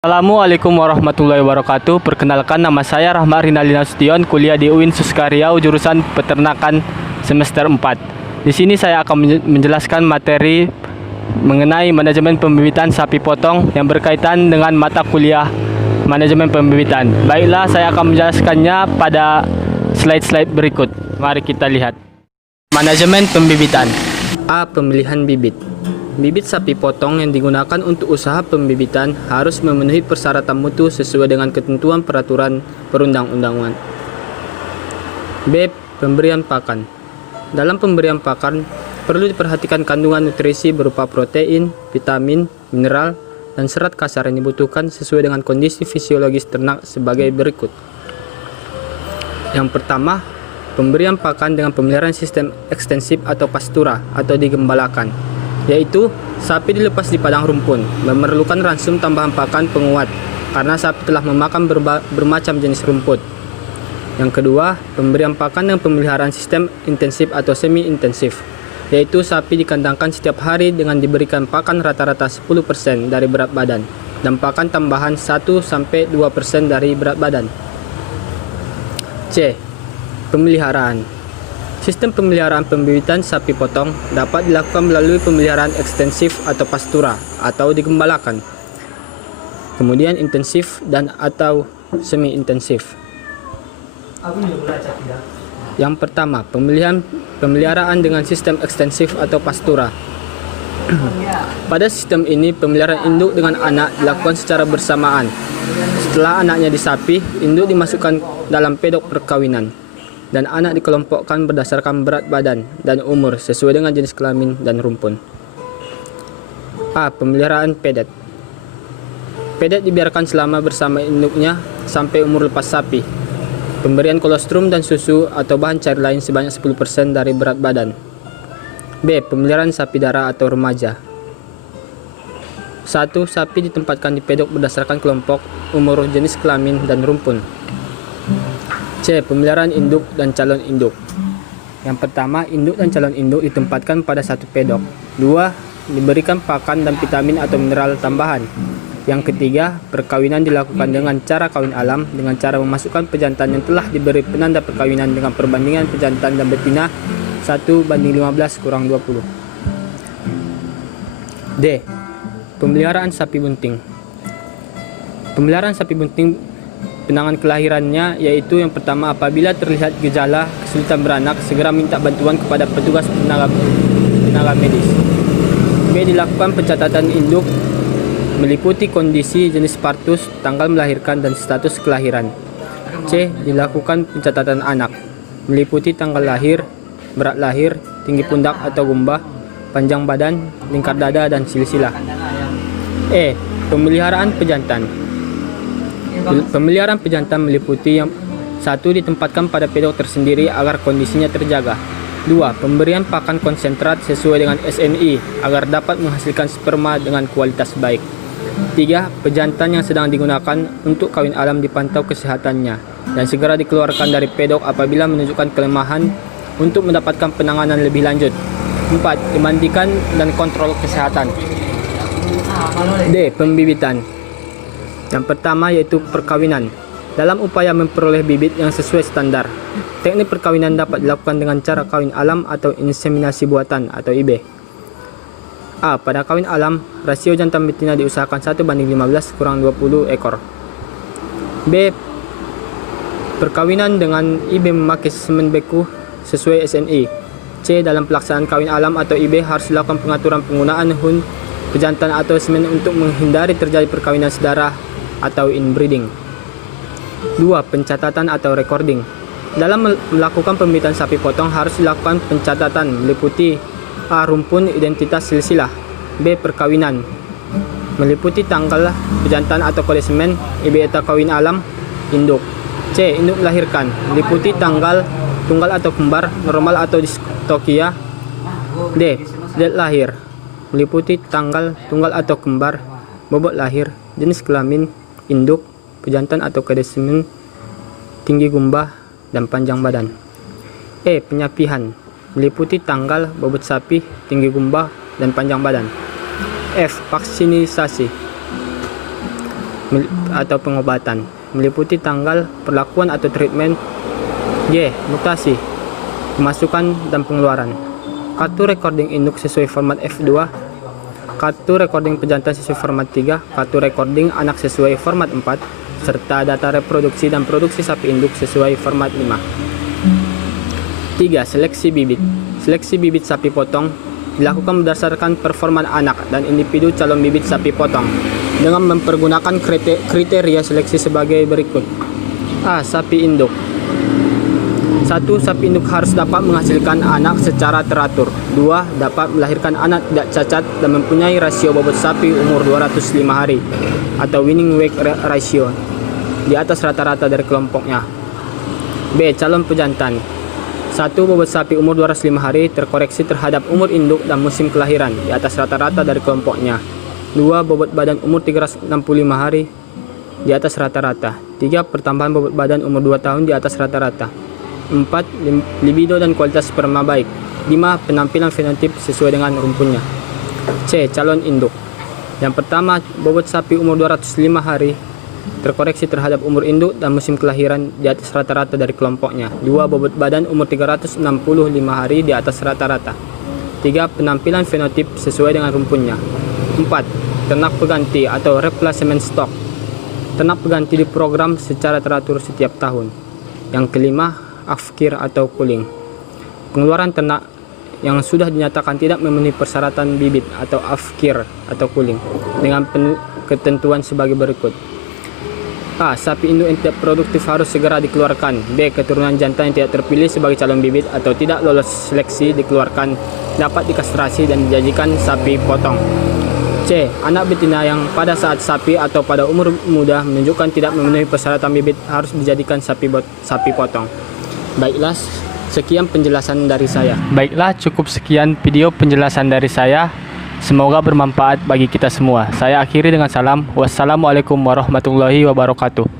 Assalamualaikum warahmatullahi wabarakatuh. Perkenalkan, nama saya Rahmat Rinaldi Nasution, kuliah di UIN Suska Riau, jurusan Peternakan semester 4. Di sini saya akan menjelaskan materi mengenai manajemen pembibitan sapi potong yang berkaitan dengan mata kuliah manajemen pembibitan. Baiklah, saya akan menjelaskannya pada slide-slide berikut. Mari kita lihat. Manajemen pembibitan. A. Pemilihan bibit. Bibit sapi potong yang digunakan untuk usaha pembibitan harus memenuhi persyaratan mutu sesuai dengan ketentuan peraturan perundang-undangan. B. Pemberian pakan. Dalam pemberian pakan, perlu diperhatikan kandungan nutrisi berupa protein, vitamin, mineral, dan serat kasar yang dibutuhkan sesuai dengan kondisi fisiologis ternak sebagai berikut. Yang pertama, pemberian pakan dengan pemeliharaan sistem ekstensif atau pastura atau digembalakan, yaitu sapi dilepas di padang rumpun, memerlukan ransum tambahan pakan penguat karena sapi telah memakan bermacam jenis rumput. Yang kedua, pemberian pakan dengan pemeliharaan sistem intensif atau semi-intensif, yaitu sapi dikandangkan setiap hari dengan diberikan pakan rata-rata 10% dari berat badan dan pakan tambahan 1-2% dari berat badan. C. Pemeliharaan. Sistem pemeliharaan pembibitan sapi potong dapat dilakukan melalui pemeliharaan ekstensif atau pastura atau digembalakan, kemudian intensif dan atau semi-intensif. Yang pertama, pemeliharaan dengan sistem ekstensif atau pastura. Pada sistem ini, pemeliharaan induk dengan anak dilakukan secara bersamaan. Setelah anaknya disapi, induk dimasukkan dalam pedok perkawinan, dan anak dikelompokkan berdasarkan berat badan dan umur sesuai dengan jenis kelamin dan rumpun. A. Pemeliharaan pedet. Pedet dibiarkan selama bersama induknya sampai umur lepas sapi. Pemberian kolostrum dan susu atau bahan cair lain sebanyak 10% dari berat badan. B. Pemeliharaan sapi dara atau remaja. 1. Sapi ditempatkan di pedok berdasarkan kelompok, umur, jenis kelamin, dan rumpun. C. Pemeliharaan induk dan calon induk. Yang pertama, induk dan calon induk ditempatkan pada satu pedok. 2. Diberikan pakan dan vitamin atau mineral tambahan. Yang ketiga, perkawinan dilakukan dengan cara kawin alam dengan cara memasukkan pejantan yang telah diberi penanda perkawinan dengan perbandingan pejantan dan betina 1:15 kurang 20. D. Pemeliharaan sapi bunting. Pemeliharaan sapi bunting penanganan kelahirannya yaitu yang pertama, apabila terlihat gejala kesulitan beranak, segera minta bantuan kepada petugas tenaga medis. B. Dilakukan pencatatan induk meliputi kondisi, jenis partus, tanggal melahirkan, dan status kelahiran. C. Dilakukan pencatatan anak meliputi tanggal lahir, berat lahir, tinggi pundak atau gumbah, panjang badan, lingkar dada, dan silsilah. E. Pemeliharaan pejantan. Pemeliharaan pejantan meliputi yang 1. Ditempatkan pada pedok tersendiri agar kondisinya terjaga. 2. Pemberian pakan konsentrat sesuai dengan SNI agar dapat menghasilkan sperma dengan kualitas baik. 3. Pejantan yang sedang digunakan untuk kawin alam dipantau kesehatannya dan segera dikeluarkan dari pedok apabila menunjukkan kelemahan untuk mendapatkan penanganan lebih lanjut. 4. Dimandikan dan kontrol kesehatan. D. Pembibitan. Yang pertama yaitu perkawinan. Dalam upaya memperoleh bibit yang sesuai standar, teknik perkawinan dapat dilakukan dengan cara kawin alam atau inseminasi buatan atau IB. A. Pada kawin alam, rasio jantan betina diusahakan 1:15 kurang 20 ekor. B. Perkawinan dengan IB memakai semen beku sesuai SNI. C. Dalam pelaksanaan kawin alam atau IB harus dilakukan pengaturan penggunaan hun, pejantan atau semen untuk menghindari terjadi perkawinan sedara atau inbreeding. 2. Pencatatan atau recording. Dalam melakukan pembibitan sapi potong harus dilakukan pencatatan meliputi A. Rumpun identitas silsilah. B. Perkawinan meliputi tanggal pejantan atau kode semen, IB atau kawin alam, induk. C. Induk melahirkan meliputi tanggal tunggal atau kembar, normal atau distokia. D. Zat lahir meliputi tanggal tunggal atau kembar, bobot lahir, jenis kelamin, induk, pejantan atau kode semen, tinggi gumbah, dan panjang badan. E. Penyapihan meliputi tanggal, bobot sapi, tinggi gumbah, dan panjang badan. F. Vaksinisasi atau pengobatan, meliputi tanggal, perlakuan atau treatment. G. Mutasi, pemasukan dan pengeluaran. Kartu recording induk sesuai format F2, kartu recording pejantan sesuai format 3, kartu recording anak sesuai format 4, serta data reproduksi dan produksi sapi induk sesuai format 5. 3. Seleksi bibit. Seleksi bibit sapi potong dilakukan berdasarkan performa anak dan individu calon bibit sapi potong dengan mempergunakan kriteria seleksi sebagai berikut. A. Sapi induk. 1. Sapi induk harus dapat menghasilkan anak secara teratur. 2. Dapat melahirkan anak tidak cacat dan mempunyai rasio bobot sapi umur 205 hari atau winning weight ratio di atas rata-rata dari kelompoknya. B. Calon pejantan. 1. Bobot sapi umur 205 hari terkoreksi terhadap umur induk dan musim kelahiran di atas rata-rata dari kelompoknya. 2. Bobot badan umur 365 hari di atas rata-rata. 3. Pertambahan bobot badan umur 2 tahun di atas rata-rata. 4. Libido dan kualitas sperma baik. 5. Penampilan fenotip sesuai dengan rumpunnya. C. Calon induk. Yang pertama, bobot sapi umur 205 hari terkoreksi terhadap umur induk dan musim kelahiran di atas rata-rata dari kelompoknya. 2. Bobot badan umur 365 hari di atas rata-rata. 3. Penampilan fenotip sesuai dengan rumpunnya. 4. Ternak pengganti atau replacement stock. Ternak pengganti diprogram secara teratur setiap tahun. Yang kelima, afkir atau cooling. Pengeluaran ternak yang sudah dinyatakan tidak memenuhi persyaratan bibit atau afkir atau cooling dengan ketentuan sebagai berikut. A. Sapi induk yang tidak produktif harus segera dikeluarkan. B. Keturunan jantan yang tidak terpilih sebagai calon bibit atau tidak lolos seleksi dikeluarkan, dapat dikastrasi dan dijadikan sapi potong. C. Anak betina yang pada saat sapi atau pada umur muda menunjukkan tidak memenuhi persyaratan bibit harus dijadikan sapi potong. Baiklah, sekian penjelasan dari saya. Baiklah, cukup sekian video penjelasan dari saya. Semoga bermanfaat bagi kita semua. Saya akhiri dengan salam. Wassalamualaikum warahmatullahi wabarakatuh.